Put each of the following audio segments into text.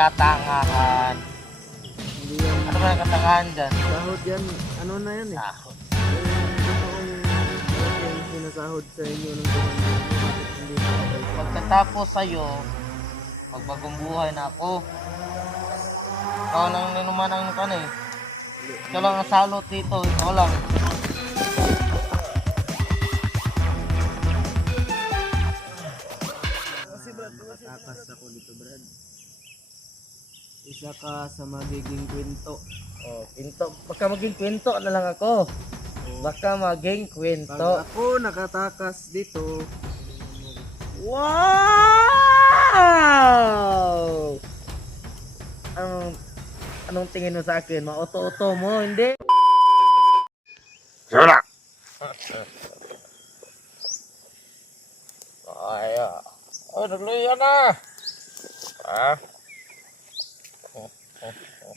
katangahan. Hindi yan. Ano ba yung katangahan dyan? Sahod yan. Ano na yan eh. Sahod. Yung sinasahod sa inyo ng komando. Bakit hindi na kayo? Pagkatapos sa'yo, magbagong buhay na ako. Ikaw lang naman ang kan eh. Ikaw lang ang salot dito, ikaw lang. Takas ako dito, Brad. Isa ka sa magiging kwento. Oh, kwento. Baka maging kwento na lang ako. Baka maging Pag kwento. ako nakatakas dito, Wow! Anong tingin mo sa akin? Mauto-uto mo, hindi? Sura! Ay, oh, nagluya na! Ah?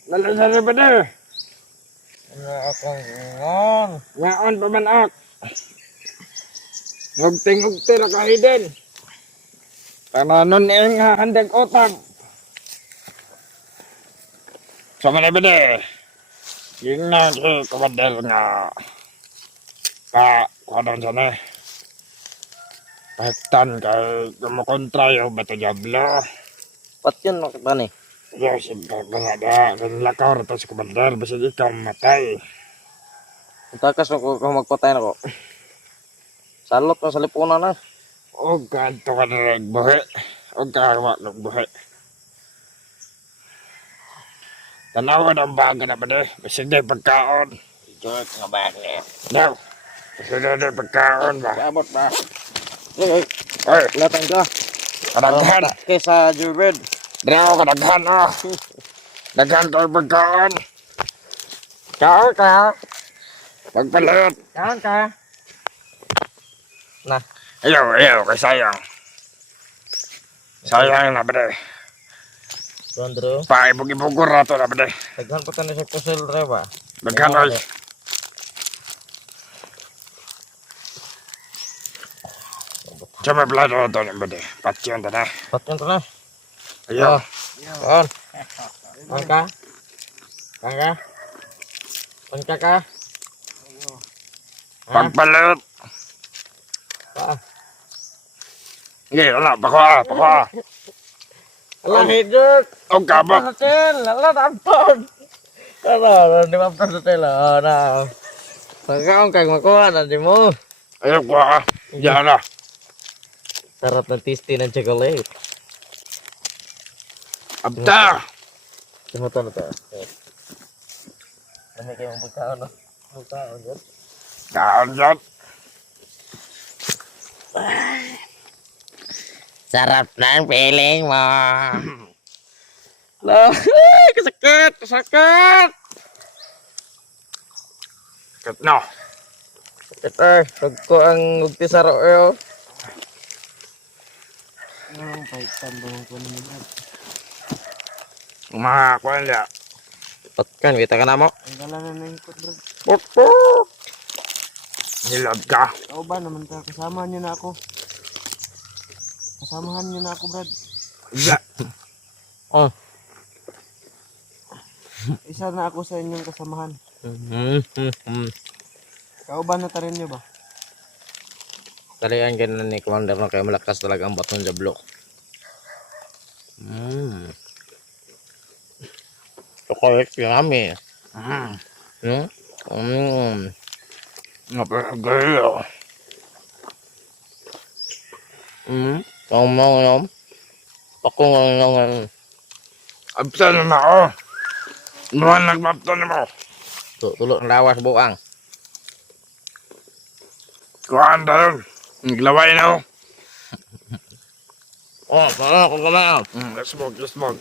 Nalasari ba na? Ano akong ingon? Ngaon pa man ak. Ngugting-ngugti na kahidin. Tananon niyang hahandang utang. So man ba na? Yung na si kamadel nga kuhanan siya na. Pahektan kay kumukontra yung bato diablo. Ba't yun nakita ni? Yes, ganada. Lakaw rito si kamadel. Basta ikaw matay. Takas mo kung magpatay na ko. Salot mo sa lipunan na. O kanto ka na nagbuhi. O kawa nagbuhi. Tanawan ang baga na ba na? Basta na pagkaon. Ijot nga ba niya? No. Basta na pagkaon ba? Abot ba? Ay, Ay, latang ka. kadaghan. Kesa Jubed. Draw kadaghan o. Daghan to ang pagkaon. Kaon ka. Pagpalit. Kaon ka. Na. Ayaw, kay sayang. Sayang na ba na? Rondro. Paibog-ibog rato na ba na? Daghan pa tayo sa kusel re ba? Daghan ay. Siya may plado ito na ba na? Patsyon ta na. Patyon to na. Ayaw. Kaon. Kaon ka. Kaon ka. Kaon ka ka. Pagpalit. Pa. Hindi, wala. Pakuha. Alah hidup. O kabot. Hotel. Alah tampon. Ano, di ba pa sa hotel? Na. Pagkaon kang makuha na di mo. Ayaw ko ha. Diyan na. Sarap ng tasty ng chocolate. Abta. Tumuto na to. Ano kayo mong pagkaon no? Pagkaon yun. Kaon dyan. Sarap na ang feeling mo. Lo, kasakit. Kat no. Sakit pag ko ang ugtisaro eh. ang paiktan ba ko naman, Brad? Mga kuwan niya. Patkan, kita ka na mo. Ang gala na naikot, Brad. Pupuk. Nilad ka. Ikaw ba naman ka? Kasama niyo na ako. Kasamahan niyo na ako, Brad. Ya. Oh. Isa na ako sa inyong kasamahan. Ikaw ba natarin niyo ba? Talian ka na ni Commander no, kaya malakas talaga ang baton Diablo. Chocolate yummy. Napagayo. Tama yun. Ako nga. Absa na na ako. Mga nagmapto na mo. Tulog ng lawas buang. Kuhaan tayo. Naglaway na ako. Oh, parang ako gamaw. Let's smoke.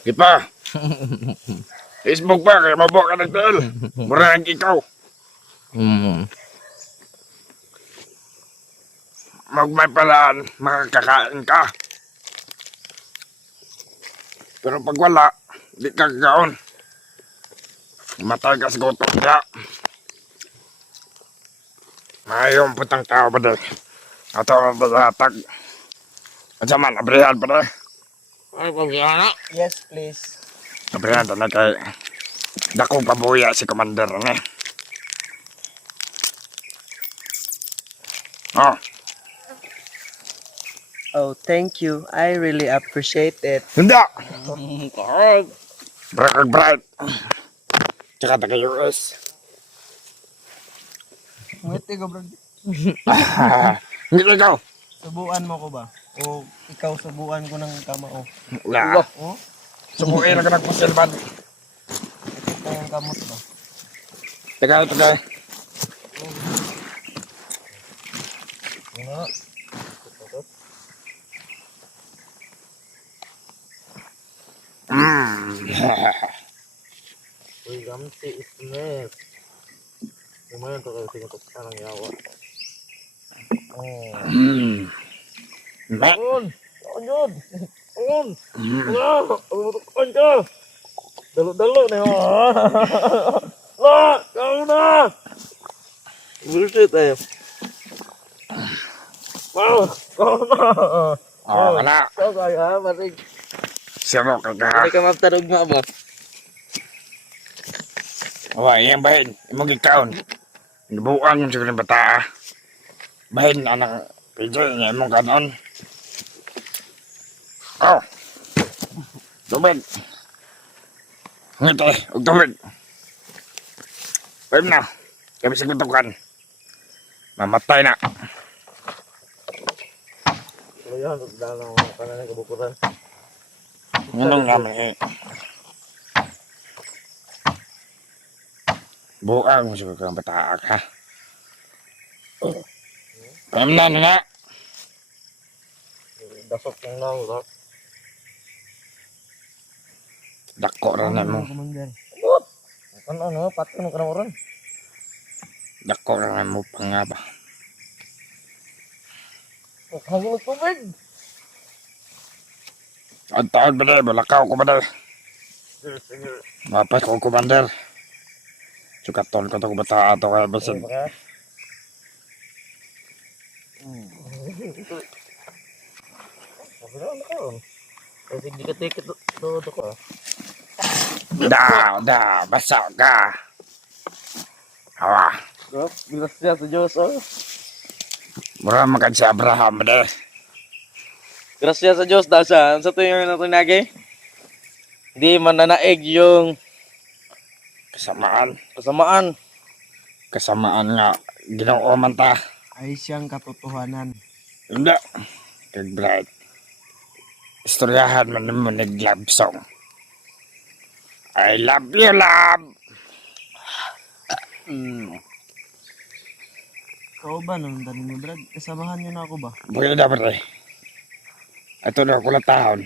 Gipa. Facebook pa, kaya mabuha ka nagdal. Murang ikaw. Magmay palaan, makakakain ka. Pero pag wala, di ka kakaon. Matay ka sa gutom niya. Mayroong putang tao ba din? Ato ang balatag. At sa man, abrihan pa rin. Ay, pabiyan na. Yes, please. Abrihan na kay dakong pabuya si Commander ni. Oh, Oh, thank you. I really appreciate it. hindi. Kahag. Bright. Tsaka taga US. Ngiti ko, bro. Hindi ikaw. Subuan mo ko ba? O ikaw subuan ko ng kamao? Wala. Oh? Subuin na ka nagpasilban. Ito yung kamot ba? Tagay. Ano? Uy, gamti isnes. Lumayan to kayo sinutok ka ng yawa. Oh. Mek. On! On! On! Wala! Umutukan ka! Dalo-dalo na yun. La! Kau na! Bullshit eh. Wow! Kau na! Oh, wala. Kau kaya, marig. Siro ka ka. Hindi ka maptarog nga ba? Wah, yang bahin. Imong gikaon. Nabuang yung siguro ng bata. Bahin anang PJ niya imong kanon. Oh. Tubig. Ngiti, og tubig. Pwede na. Kami sa kutukan. Mamatay na. So yan, dahil ng mga kanan kabukuran. Ganun naman eh. Buang mo siguro kang bata ka. Pwede na. Dasok yung lang, bro. Dako rin na mo. Ano, pati mo ka na ron. Dako rin na mo pa nga ba. Hanggang tubig. Ang taon ba na, balakaw ko ba na. Sige. Mapas ko kumander. Sukaton ko ito ko bata ato kaya basin. Sabi na, ano ka ron? Kasi hindi ka ticket do ka. Basa ka. Hawa. Bro, bilas siya sa Diyos, oh. Mura makan si Abraham ba. Grasya sa Diyos, dasan. Sa tuwing na tunagi, hindi man nanaig yung Kasamaan. kasamaan. Nga. Ginoo man ta. Ay siyang katotohanan. Hindi. Kag bright. Istoryahan man mo nag-love song. I love you, love. Ikaw ba nang danin mo, Brad? Kasamahan niyo na ako ba? Buhay na pre. Ito na ko tahon.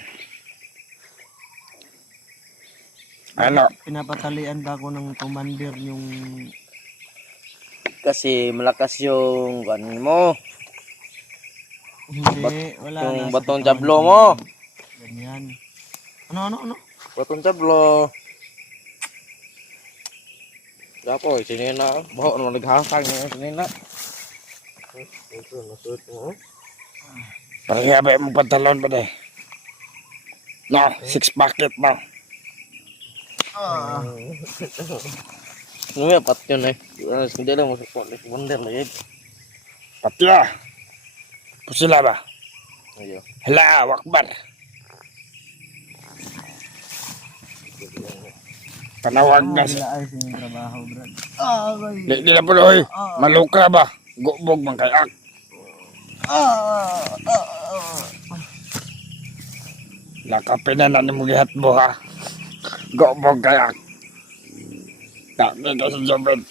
Ano? Pinapatalian ba ako ng commander yung... Kasi malakas yung ganin mo. Hindi, wala. Yung nasa batong katawan jablo ko mo. yun. Ganyan. Ano? Batong tablo. Dapo, sinina. Baho naman naghahasag niya sinina. Ito, nasuot mo. Parang ba yung pantalon ba de? No, 6 packet no. Ano pat yun eh. Hindi lang masukot. Wonder lang yun. Patya. Pusila ba? Ayo. Hala, wakbar. Panawag na siya. Ay, sa inyong trabaho, Brad. Di na po oy. Malukra ba? Gubog man kayak. Lakapinan na ni mo gihat mo ha. Gubog kayak. Tak na sa jobet.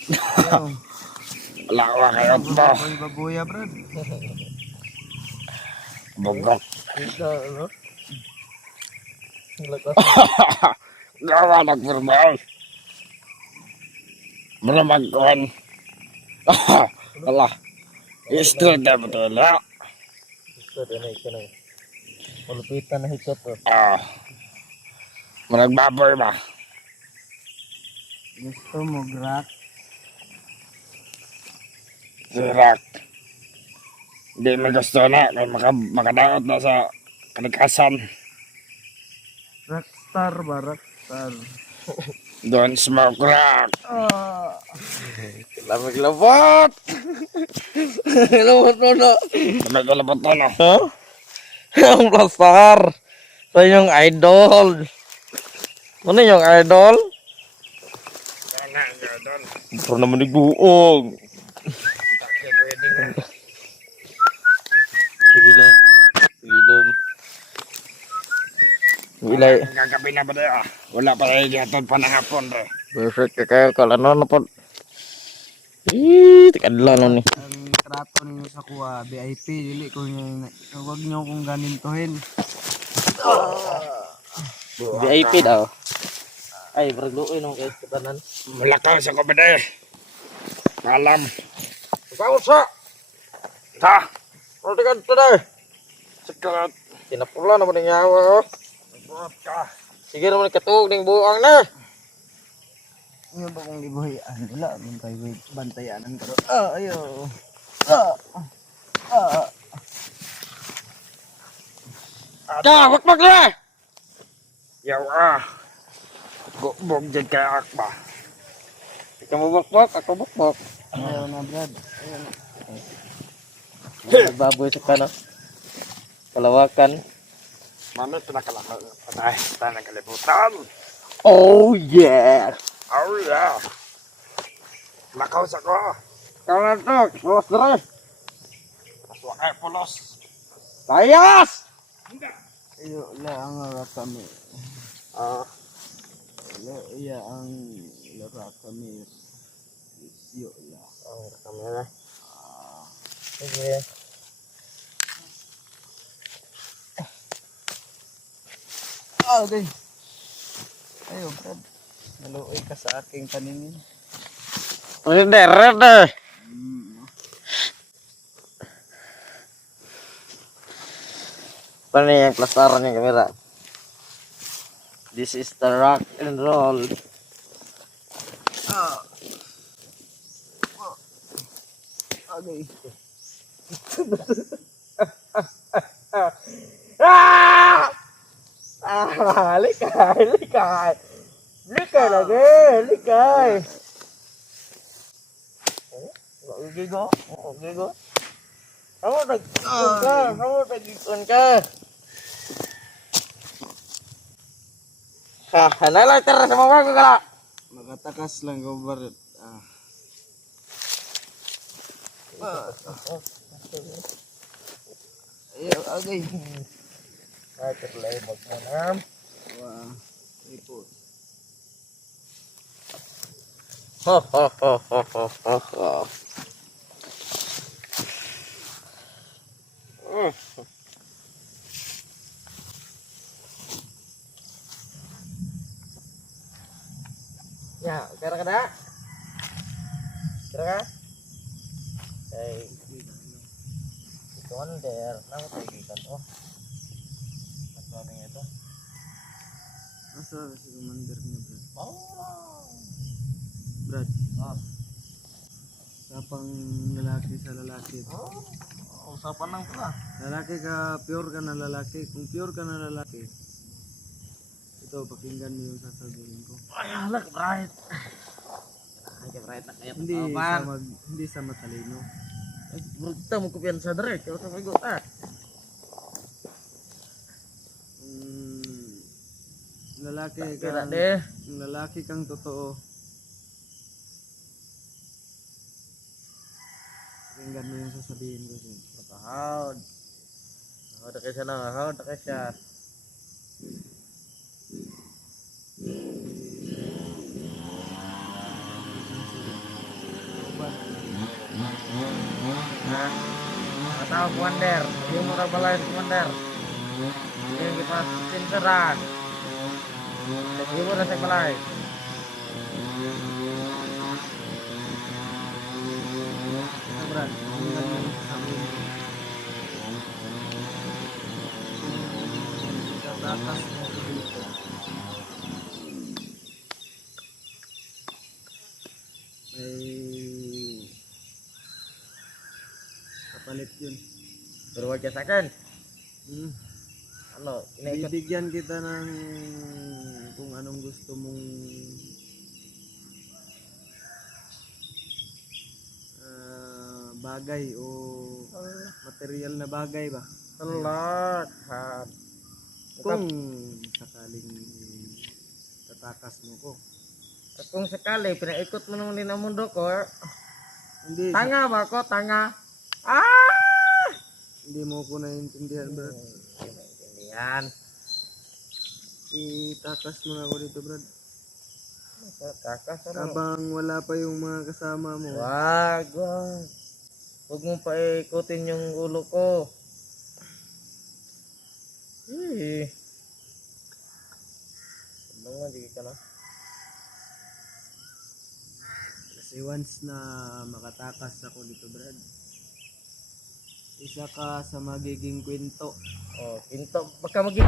Lawa kayo mo. Ay, babuya, Brad. Bugok. Ito, ano? Lakas. Gawa nagformal. Mula magkuhan. Alah. Istro na mo ito lang. Ito, ito na. Malupitan na hikot, oh. Managbaboy ba? Gusto mo, Grak? Sirak. Hindi may gusto na. Kaya makadaot na sa kalikasan. Rockstar ba? Rockstar. Don't smoke crack. Lamig-labot! Labot mo na. Lamig-labot na. Ha? Ang plastar. Sa inyong idol. Ano yung idol? Pero naman nagbuong. Sige lang. Sige lang. Ilay. Gagabi na ba tayo? Wala pa tayo gatod pa ng hapon. Perfect ka kayo. Kalano na po. Tikadla na ni. Ang trato ninyo sa kuha, VIP, dili ko nyo, huwag nyo kong ganintuhin. VIP daw. Ay, berluoy nung kayo sa tanan. Malakaw sa kabade. Malam. Ikaw sa. Ta. Ano ka ito na? Sikat. Tinapula naman ng yawa. Ka. Sige naman katuog ng buang na. Ano ba kong libuhian? Wala, bantay, bantayanan ka rin. Ayaw. Wak na. Yaw Bog dyan kay Akba. Ikaw mo bakbak, ako bakbak. Ayaw na, Brad. Nagbaboy sa kana. Kalawakan. Mami, pinakalakal. Patay. Tayo nagkalibutan. Oh yeah! Oh yeah. Lakaw sa ko. Kanan to, pulos na rin. Maswa kay pulos. Layas! Ayaw, ang lara kami. Iya, ang lara kami. Iyo, la. Ang kamera. Sige. Okay. Ayaw, Brad. Naluoy ka sa aking paningin. Rede, rede. Paano yung plastaran yung kamera? This is the rock and roll. Okay. Likay. Likay lagi, likay. Gigo, gigo. Kamu nag-ikon ka. Hanalay tara sa mga ko kala. Magatakas lang ko, Brad. Ayaw, okay. Ay, terlay magmanam. Wah, ipot. Ho ho ho ho ho ho ho. Ya, kira kada. Kira ka? Ay, ito under. Nang kaibigan oh. Mas maming ito. Asa si commander niya, Brad? Oh. Brad, Ah, sapang lalaki sa lalaki. usapan lang pala. Lalaki ka, pure ka na lalaki. Kung pure ka na lalaki, ito, pakinggan mo yung sasabihin ko. Ay, halak, bright. Ay, bright na kayo. Hindi sa matalino. Ay, kita mo kupian sa direct. Kaya sa magot, ah. Lalaki Kira kang, deh. lalaki kang totoo. Pakinggan mo yung sasabihin ko siya. Matahawd. Mahawd na kayo siya lang. Mahawd na kayo siya. Ha? Matawag Wonder. Hindi mo na balay si Wonder. Hindi yung kita sinteran. Hindi mo na sa balay. Brad, pakinggan mo yung sasabihin ko. Tatakas mo ko dito. Ay, kapalit yun. Pero wag ka sa akin. ano, inaikot. Bibigyan kita ng kung anong gusto mong bagay o material na bagay ba? Lahat. Kung sakaling tatakas mo ko. At kung sakali, pinaikot mo naman din ang mundo ko. Hindi, Tanga ba ako? Tanga? Ah! hindi mo ko naiintindihan, Brad. Yan. Itakas mo na ako dito, Brad. Takas ano? Habang wala pa yung mga kasama mo. Wag. Huwag mong paikutin yung ulo ko. Ano nga, di ka na? Kasi once na makatakas ako dito, Brad, isa ka sa magiging kwento. Oh, pinto. Baka maging...